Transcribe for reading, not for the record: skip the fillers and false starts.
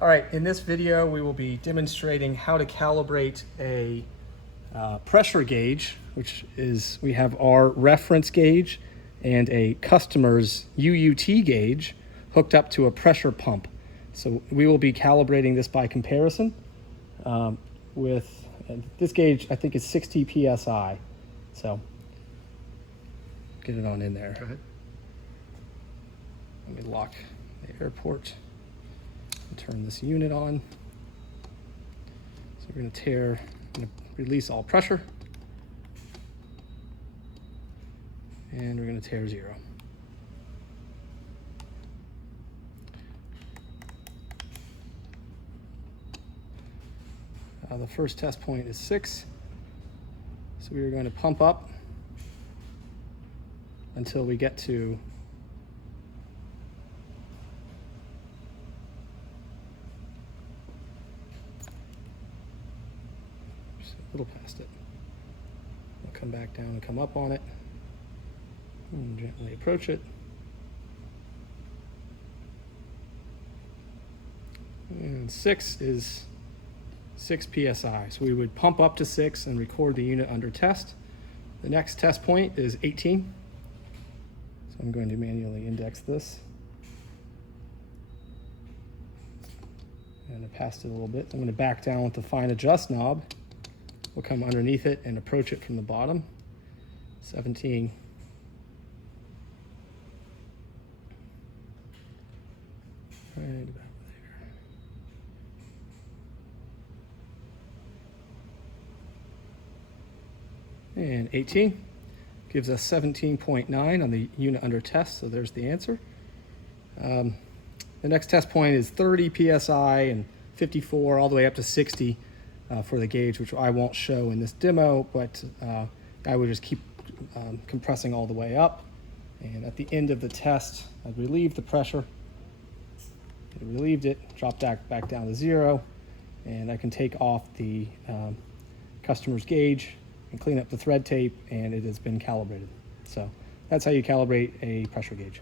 All right, in this video, we will be demonstrating how to calibrate a pressure gauge, which is, we have our reference gauge and a customer's UUT gauge hooked up to a pressure pump. So we will be calibrating this by comparison with this gauge, I think is 60 PSI. So get it on in there. Go ahead. Let me lock the airport and turn this unit on. So we're going to release all pressure, and we're going to tear 0. The first test point is 6, so we are going to pump up until we get to a little past it. We'll come back down and come up on it and gently approach it. And 6 is 6 PSI. So we would pump up to 6 and record the unit under test. The next test point is 18. So I'm going to manually index this. And I passed it a little bit. I'm going to back down with the fine adjust knob. We'll come underneath it and approach it from the bottom. 17. Right about there. And 18 gives us 17.9 on the unit under test, so there's the answer. The next test point is 30 PSI and 54 all the way up to 60 for the gauge, which I won't show in this demo, but I would just keep compressing all the way up. And at the end of the test, I'd relieve the pressure. It relieved it, dropped back down to 0, and I can take off the customer's gauge and clean up the thread tape, and it has been calibrated. So that's how you calibrate a pressure gauge.